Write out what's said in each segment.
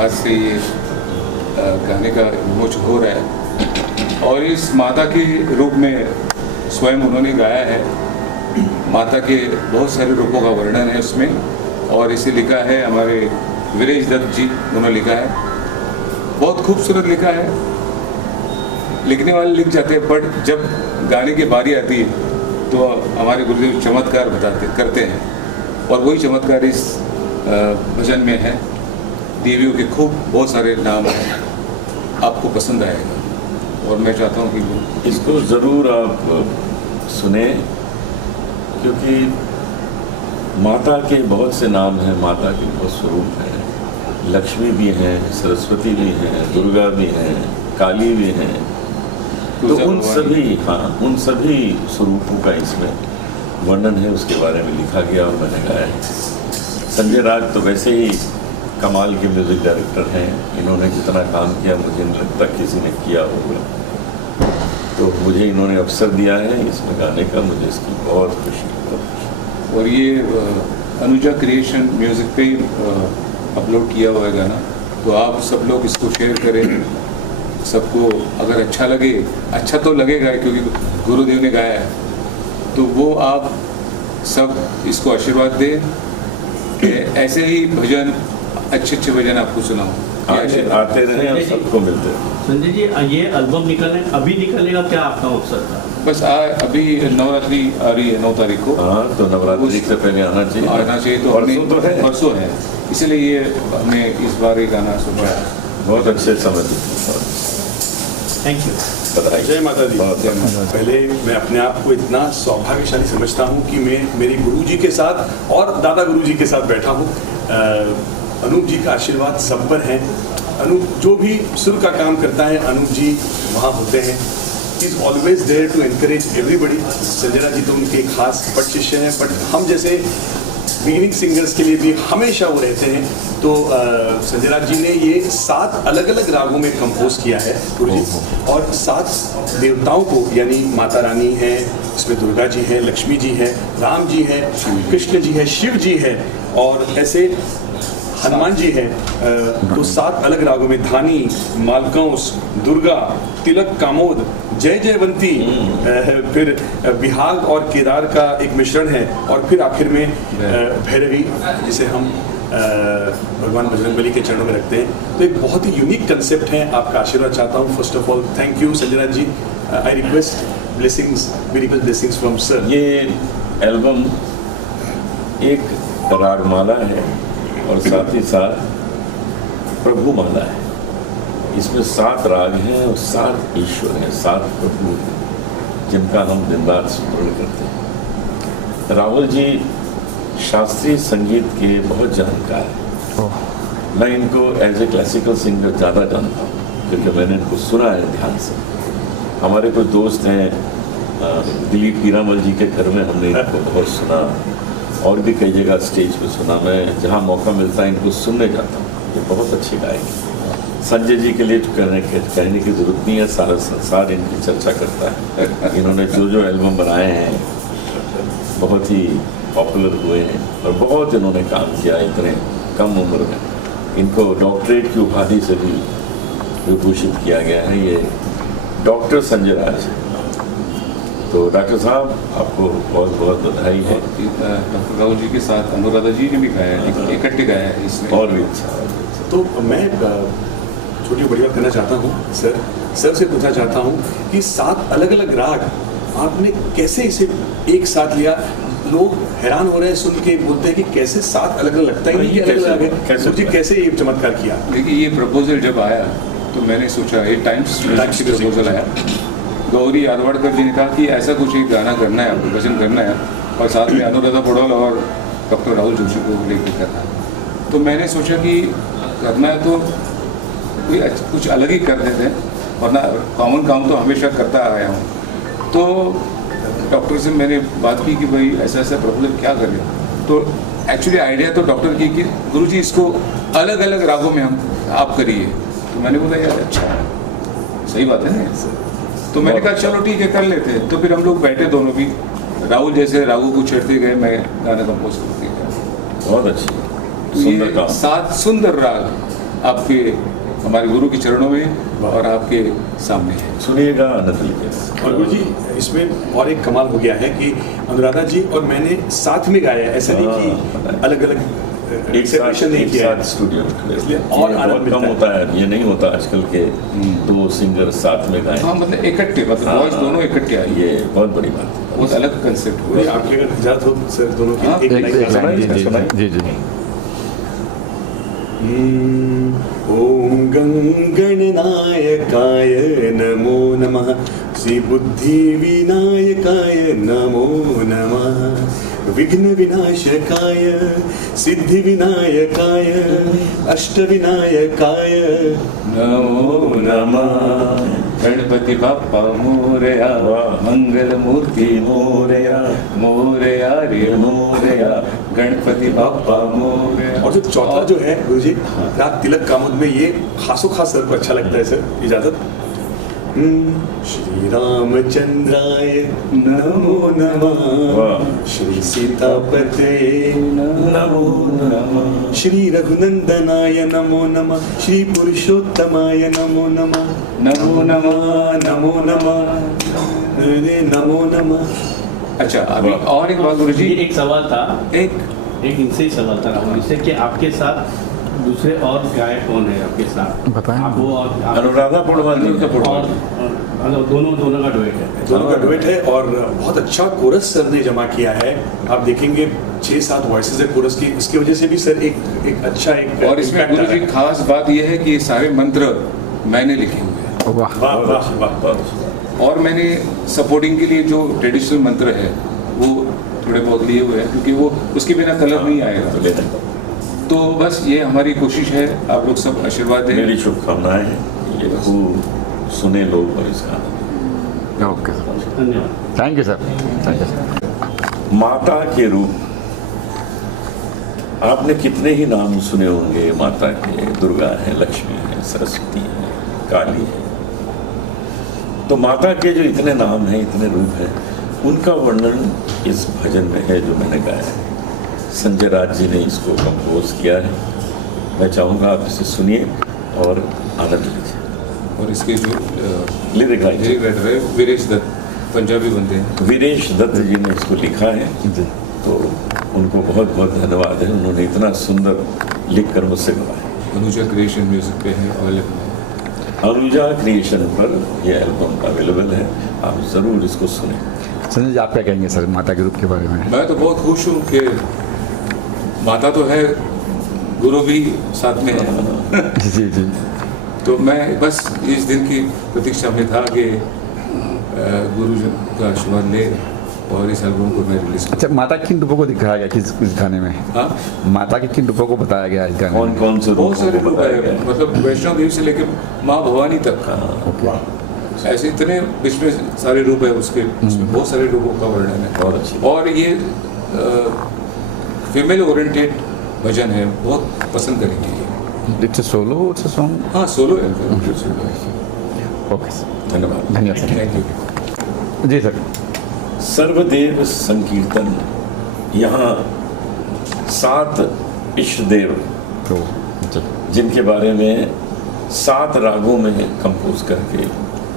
लिहाज से ये गाने का विमोचन हो रहा है। और इस माता के रूप में स्वयं उन्होंने गाया है। माता के बहुत सारे रूपों का वर्णन है उसमें, और इसे लिखा है हमारे वीरेश दत्त जी, उन्होंने लिखा है। बहुत खूबसूरत लिखा है, लिखने वाले लिख जाते हैं, बट जब गाने की बारी आती है तो हमारे गुरुदेव चमत्कार करते हैं, और वही चमत्कार इस भजन में है। देवियों के खूब बहुत सारे नाम हैं, आपको पसंद आएगा और मैं चाहता हूँ कि इसको ज़रूर आप सुने, क्योंकि माता के बहुत से नाम हैं, माता के बहुत स्वरूप हैं। लक्ष्मी भी हैं, सरस्वती भी हैं, दुर्गा भी हैं, काली भी हैं। तो उन सभी स्वरूपों का इसमें वर्णन है, उसके बारे में लिखा गया और मैंने गाया है। संजय राग तो वैसे ही कमाल के म्यूज़िक डायरेक्टर हैं। इन्होंने जितना काम किया मुझे नहीं लगता किसी ने किया होगा। तो मुझे इन्होंने अवसर दिया है इसमें गाने का, मुझे इसकी बहुत खुशी है। और ये अनुजा क्रिएशन म्यूज़िक पे अपलोड किया हुआ है गाना, तो आप सब लोग इसको शेयर करें। सबको अगर अच्छा लगे, अच्छा तो लगेगा क्योंकि गुरुदेव ने गाया है, तो वो आप सब इसको आशीर्वाद दें कि ऐसे ही भजन, अच्छे अच्छे भजन आपको सुनाऊं, आते रहे और सबको मिलते रहे। संजय जी, ये एल्बम अभी निकलने का क्या आपका मकसद था? बस अभी नवरात्रि आ रही है 9 तारीख को। हाँ, तो नवरात्रि से पहले आना चाहिए। तो परसों है, इसलिए ये हमने इस बार ये गाना सुना। बहुत अच्छे समझ। Thank you. जय माता दी। पहले मैं अपने आप को इतना सौभाग्यशाली समझता हूँ कि मैं मेरे गुरुजी के साथ और दादा गुरुजी के साथ बैठा हूँ। अनूप जी का आशीर्वाद सब पर है। अनूप जो भी सुर का काम करता है, अनूप जी वहाँ होते हैं। Is always there to encourage everybody. Sanjana ji तो उनके खास पट शिष्य हैं, बट हम जैसे बिगिनिंग सिंगर्स के लिए भी हमेशा वो रहते हैं। तो संजना जी ने ये 7 अलग अलग रागों में कंपोज किया है गुरुजी, और 7 देवताओं को, यानी माता रानी है, इसमें दुर्गा जी है, लक्ष्मी जी है, राम जी है, कृष्ण जी है, शिव जी है, और ऐसे हनुमान जी है। तो 7 अलग रागों में धानी, मालकंस, दुर्गा, तिलक, कामोद, जय जयवंती, फिर बिहाग और केदार का एक मिश्रण है, और फिर आखिर में भैरवी, जिसे हम भगवान बजरंगबली के चरणों में रखते हैं। तो एक बहुत ही यूनिक कंसेप्ट है। आपका आशीर्वाद चाहता हूँ। First of all thank you Sanjana ji. I request blessings, medical blessings from sir. ये एल्बम एक रागमाला है और साथ ही साथ प्रभु माला है। इसमें 7 राग हैं और 7 ईश्वर हैं, 7 प्रभु हैं, जिनका हम दिन रात स्मरण करते हैं। राहुल जी शास्त्रीय संगीत के बहुत जानकार हैं। मैं इनको एज ए क्लासिकल सिंगर ज़्यादा जानता हूँ, क्योंकि मैंने इनको सुना है ध्यान से। हमारे कुछ दोस्त हैं, दिलीप हीरामल जी के घर में हमने इनको बहुत सुना, और भी कई जगह स्टेज पे सुना। मैं जहाँ मौका मिलता है इनको सुनने जाता हूँ। ये बहुत अच्छे गायक। संजय जी के लिए तो कहने की ज़रूरत नहीं है, सारा संसार इनकी चर्चा करता है। इन्होंने जो एल्बम बनाए हैं बहुत ही पॉपुलर हुए हैं, और बहुत इन्होंने काम किया इतने कम उम्र में। इनको डॉक्टरेट की उपाधि से भी विभूषित किया गया है। ये डॉक्टर संजय राज है। तो डॉक्टर साहब, आपको बहुत बहुत बधाई है। डॉक्टर राहुल जी के साथ अनुराधा जी ने भी गाया है, इकट्ठे गाया है इसमें। और भी अच्छा। तो मैं छोटी बड़ी बात करना चाहता हूँ सर से पूछना चाहता हूँ कि 7 अलग अलग राग आपने कैसे इसे एक साथ लिया? लोग हैरान हो रहे हैं सुन के, बोलते हैं कि कैसे 7 अलग अलग, लगता ही नहीं कि अलग अलग है। कैसे ये चमत्कार किया? देखिए, ये प्रपोजल जब आया तो मैंने सोचा, ये टाइम्स से प्रपोजल आया। गौरी यादवाड़कर जी ने कहा कि ऐसा कुछ एक गाना करना है, आपको भजन करना है, और साथ में अनुराधा पौडवाल और डॉक्टर राहुल जोशी को लेकर करना है। तो मैंने सोचा कि करना है तो कोई कुछ अलग ही कर देते हैं, वरना कॉमन काम तो हमेशा करता आया हूँ। तो डॉक्टर से मैंने बात की कि भाई ऐसा ऐसा प्रपोजल क्या करें। तो एक्चुअली आइडिया तो डॉक्टर की कि गुरुजी इसको अलग अलग रागों में आप करिए। तो मैंने बोला यार अच्छा है, सही बात है ना। तो मैंने कहा चलो ठीक है, कर लेते हैं। तो फिर हम लोग बैठे दोनों भी, राहुल जैसे रागों को छेड़ते गए, मैं गाना कंपोज करते गया। बहुत अच्छी, तो ये 7 सुंदर राग आपके हमारे गुरु के चरणों में और आपके सामने है। सुनिएगा, आनंद लीजिए। और गुरु जी इसमें और एक कमाल हो गया है कि अनुराधा जी और मैंने साथ में गाया है, ऐसा नहीं कि अलग अलग एक सेपरेशन नहीं किया है। स्टूडियो इसलिए और और आनंद बहुत मिलता कम है। होता है, ये नहीं होता आजकल के दो सिंगर साथ में गाएं। हाँ, मतलब इकट्ठे, मतलब वॉइस दोनों इकट्ठे आई है, ये बहुत बड़ी बात है। बहुत अलग कंसेप्ट गुरु जी, हुआ। आपके अगर इजाजत हो सर दोनों हाँ, की एक एक लाइन गा लाइन, सकते जी जी जी। ॐ गणनायकाय नमो नमः, श्रीबुद्धिविनायकाय नमो नमः, विघ्नविनाशकाय सिद्धिविनायकाय अष्टविनायकाय नमो नमः। गणपति बाप्पा मोरया, मंगल मूर्ति मोरया, मोरया रे मोरया, गणपति बाप्पा मोरया। और जो चौथा जो है गुरु जी, राग तिलक कामुद में, ये खासो खास सर को अच्छा लगता है सर, इजाजत। श्री रामचंद्राय नमो नमः, श्री सीतापते नमो नमः, श्री रघुनंदनाय नमो नमः, श्री पुरुषोत्तमाय नमो नमः, नमो नमः, नमो नमः, नमो नमः। अच्छा, अभी और एक बात गुरु जी, ये एक सवाल था, एक एक इनसे ही सवाल था राहुल से कि आपके साथ दूसरे और गायक कौन है आपके साथ? बताएं। आप वो और अनुराधा पौडवाल जी का और मतलब दोनों का डुएट है। दोनों का डुएट है और बहुत अच्छा कोरस सर ने जमा किया है। आप देखेंगे 6-7 वॉइसेस है कोरस की, इसकी वजह से भी सर एक अच्छा एक और इसमें impact गुरु आ जी रहा है। खास बात यह है कि ये सारे मंत्र मैंने लिखे हुए हैं वाह वाह वाह वाह। और मैंने सपोर्टिंग के लिए जो ट्रेडिशनल मंत्र है वो थोड़े बहुत लिए हुए हैं, क्योंकि वो उसके बिना कलर नहीं आएगा। तो बस ये हमारी कोशिश है, आप लोग सब आशीर्वाद दें। मेरी शुभकामनाएं हैं, ये खूब सुने लोग और इसका आनंद। ओके सर, धन्यवाद। Thank you sir, thank you sir. माता के रूप आपने कितने ही नाम सुने होंगे माता के, दुर्गा है, लक्ष्मी है, सरस्वती है, काली है। तो माता के जो इतने नाम हैं, इतने रूप हैं, उनका वर्णन इस भजन में है जो मैंने गाया है। संजय राज जी ने इसको कंपोज किया है। मैं चाहूँगा आप इसे सुनिए और आनंद लीजिए। और इसके जो लिरिक लिरिक राइटर है वीरेश दत्त, पंजाबी बनते हैं। वीरेश दत्त जी ने इसको लिखा है, जी तो उनको बहुत बहुत धन्यवाद है, उन्होंने इतना सुंदर लिख कर मुझसे गवाया। अनुजा क्रिएशन म्यूजिक पे है अवेलेबल। अनुजा क्रिएशन पर यह एल्बम अवेलेबल है, आप ज़रूर इसको सुनें। संजय जी, आप क्या कहेंगे सर माता के रूप के बारे में? मैं तो बहुत खुश हूँ कि माता तो है, गुरु भी साथ में है। जी जी। तो मैं बस इस दिन की प्रतीक्षा में था कि गुरु जी का आशीर्वाद ले और इस एल्बम को मैं रिलीज अच्छा, माता के किन रूपों को दिखाया गया किस गाने में? हाँ, माता के किन रूपों को बताया गया इस गाने कौन में? कौन से बहुत सारे रूपों को रूप बताया है, गया है? मतलब वैष्णव देवी से लेकर माँ भवानी तक। ऐसे इतने बीच में सारे रूप है उसके, उसमें बहुत सारे रूपों का वर्णन है। बहुत अच्छी। और ये फीमेल ओरिएंटेड भजन है, बहुत पसंद करेंगे ये। It's solo, it's song. हाँ, सोलो है। ओके सर, धन्यवाद। धन्यवाद सर। Thank you. जी सर। सर्वदेव संकीर्तन, यहाँ 7 इष्ट देव तो जी जिनके बारे में 7 रागों में कंपोज करके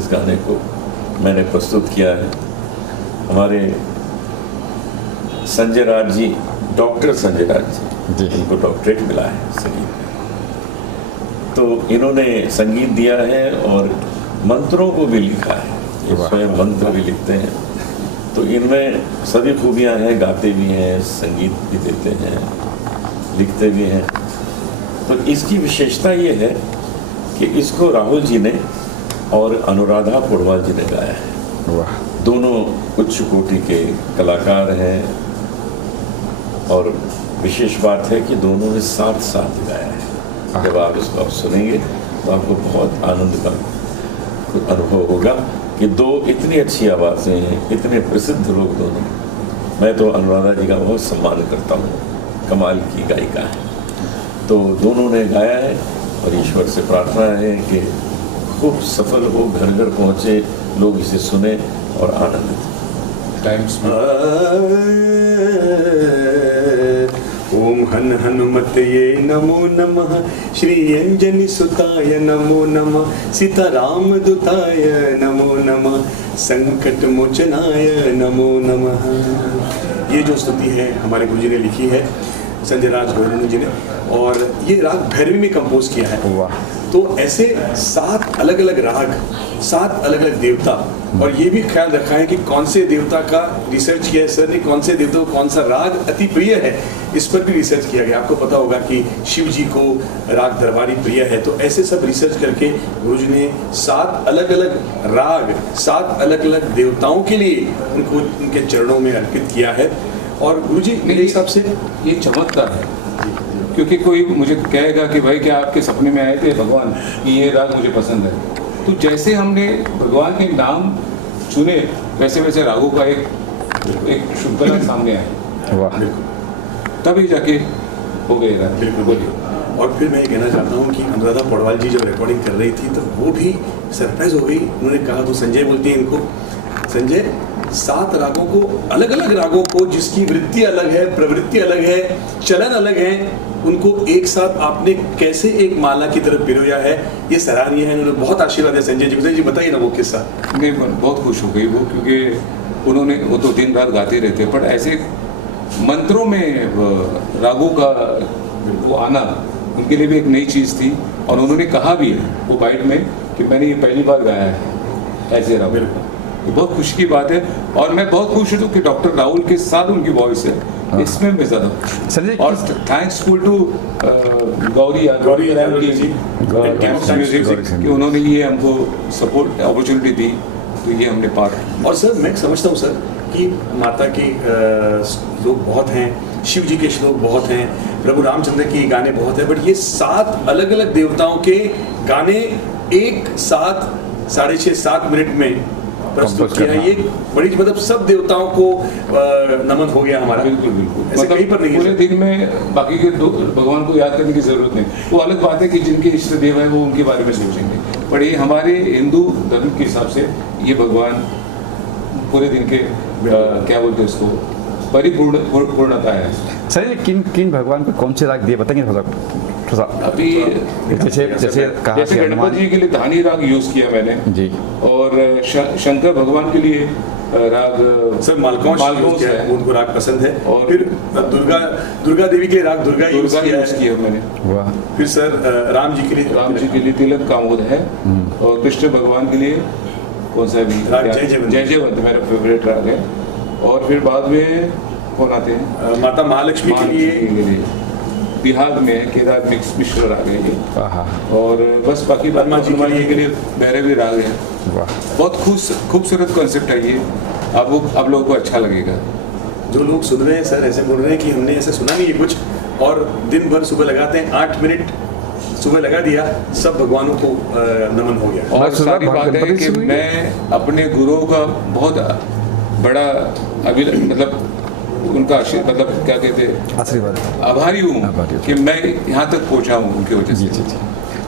इस गाने को मैंने प्रस्तुत किया है। हमारे संजय राज जी, डॉक्टर संजय राज जी, जी। इनको डॉक्टरेट मिला है संगीत में। तो इन्होंने संगीत दिया है और मंत्रों को भी लिखा है, ये वाह। स्वयं मंत्र भी लिखते हैं। तो इनमें सभी खूबियाँ हैं, गाते भी हैं, संगीत भी देते हैं, लिखते भी हैं। तो इसकी विशेषता ये है कि इसको राहुल जी ने और अनुराधा पौडवाल जी ने गाया है। वाह। दोनों उच्च कोटि के कलाकार हैं और विशेष बात है कि दोनों ने साथ साथ गाया है। जब आप इसको आप सुनेंगे तो आपको बहुत आनंद का अनुभव होगा कि दो इतनी अच्छी आवाज़ें हैं, इतने प्रसिद्ध लोग दोनों। मैं तो अनुराधा जी का बहुत सम्मान करता हूँ, कमाल की गायिका है। तो दोनों ने गाया है और ईश्वर से प्रार्थना है कि खूब सफल हो, घर घर पहुँचे, लोग इसे सुने और आनंदित। टाइम्स में ओम हन हनुमतये नमो नमः, श्री अंजनी सुताय नमो नमः, सीताराम दूताय नमो नमः, संकट मोचनाय नमो नमः। ये जो स्तुति है हमारे गुरु जी ने लिखी है, संजय राज गोविंद जी ने, और ये राग भैरवी में कंपोज किया है। वाह। तो ऐसे 7 अलग अलग राग, 7 अलग अलग देवता, और ये भी ख्याल रखा है कि कौन से देवता का रिसर्च किया है सर ने, कौन से देवता को कौन सा राग अति प्रिय है, इस पर भी रिसर्च किया गया। आपको पता होगा कि शिव जी को राग दरबारी प्रिय है, तो ऐसे सब रिसर्च करके गुरुजी ने 7 अलग अलग राग 7 अलग अलग देवताओं के लिए उनको उनके चरणों में अर्पित किया है। और गुरुजी मेरे हिसाब से ये चमत्कार है, क्योंकि कोई मुझे कहेगा कि भाई क्या आपके सपने में आए थे भगवान कि ये राग मुझे पसंद है, तो जैसे हमने भगवान के नाम चुने वैसे वैसे रागों का एक श्रृंखला सामने आया, वाह। तभी जाके हो गए राग। बिल्कुल बोलिए। और फिर मैं ये कहना चाहता हूँ कि अनुराधा पौडवाल जी जब रिकॉर्डिंग कर रही थी तो वो भी सरप्राइज हो गई। उन्होंने कहा, तो संजय बोलती है इनको, संजय 7 रागों को, अलग अलग रागों को जिसकी वृत्ति अलग है, प्रवृत्ति अलग है, चलन अलग है, उनको एक साथ आपने कैसे एक माला की तरफ पिरोया है, ये सराहनीय है। उन्होंने बहुत आशीर्वाद है संजय जी को। संजय जी बताइए ना वो किस्सा। नहीं, बहुत खुश हो गई वो, क्योंकि वो तो दिन रात गाते रहते, पर ऐसे मंत्रों में रागों का वो आना उनके लिए भी एक नई चीज़ थी। और उन्होंने कहा भी है वो बाइट में कि मैंने ये पहली बार गाया है ऐसे राग। ये बहुत खुशी की बात है, और मैं बहुत खुश हूँ कि डॉक्टर राहुल के साथ उनकी वॉइस है, इसमें मैं ज़्यादा खुश। और थैंक्स फुल टू गौरी जी कि उन्होंने ये हमको सपोर्ट अपॉर्चुनिटी दी, तो ये हमने पा रहे। और सर मैं समझता हूँ सर कि माता के लोग बहुत हैं, शिव जी के श्लोक बहुत हैं, प्रभु रामचंद्र के गाने बहुत हैं, बट ये 7 अलग अलग देवताओं के गाने एक साथ 6.5-7 मिनट में प्रस्तुत किया है। ये बड़ी मतलब सब देवताओं को नमन हो गया हमारा। बिल्कुल बिल्कुल, ऐसे कहीं पर नहीं पूरे है। दिन में बाकी के भगवान को याद करने की जरूरत नहीं। वो अलग बात है कि जिनके इष्ट देव है वो उनके बारे में सोचेंगे, पर ये हमारे हिंदू धर्म के हिसाब से ये भगवान पूरे दिन के क्या बोलते हैं उसको, परिपूर्णता है। सर ये किन भगवान को कौन से राग दिए बताएंगे थोड़ा सा? अभी जैसे कहा जैसे गणपति जी के लिए धानी राग यूज किया मैंने जी, और शंकर भगवान के लिए राग सर मालकौंस है, उनको राग पसंद है। और और फिर दुर्गा देवी के लिए राग दुर्गा यूज किया मैंने। वाह। फिर सर राम जी के लिए तिलक कामोद है, और कृष्ण भगवान के लिए कौन सा भी राग जय जयवंत मेरा फेवरेट राग है। और फिर बाद में कौन आते हैं, माता महालक्ष्मी के लिए बिहार में केदार मिश्र राग है ये। आहा। और बस बाकी हनुमान जी के लिए भैरवी राग है। वाह। बहुत खूबसूरत कॉन्सेप्ट है ये, आप लोगों को अच्छा लगेगा। जो लोग सुन रहे हैं सर ऐसे बोल रहे हैं कि हमने ऐसे सुना नहीं है कुछ, और दिन भर सुबह लगाते हैं, 8 मिनट सुबह लगा दिया, सब भगवानों को नमन हो गया। और सारी बात है कि मैं अपने गुरुओं का बहुत बड़ा मतलब उनका मतलब क्या कहते हैं, आशीर्वाद, आभारी हूँ कि मैं यहाँ तक पहुँचा हूँ उनकी वजह से। जी।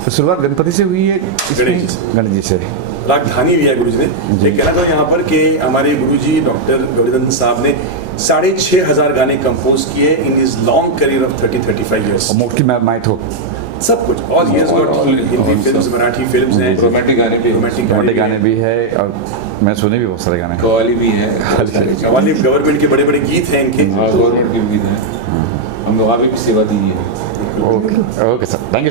तो शुरुआत गणपति से हुई है, गणेश जी से रागधानी लिया गुरुजी ने। मैं कहना था यहाँ पर कि हमारे गुरुजी डॉक्टर गौरीनंदन साहब ने 6,500 गाने कंपोज किए in his long career of 30-35 years. और मोक्की माइट हो सब कुछ, all here's got Hindi films, Marathi films हैं, रोमांटिक गाने भी है, और मैं सुने भी बहुत सारे गाने, कव्वाली भी है, कव्वाली गवर्नमेंट के बड़े बड़े गीत हैं इनके। गवर्नमेंट के गीत हैं, हम वहाँ भी सेवा दी है। Okay sir, thank you.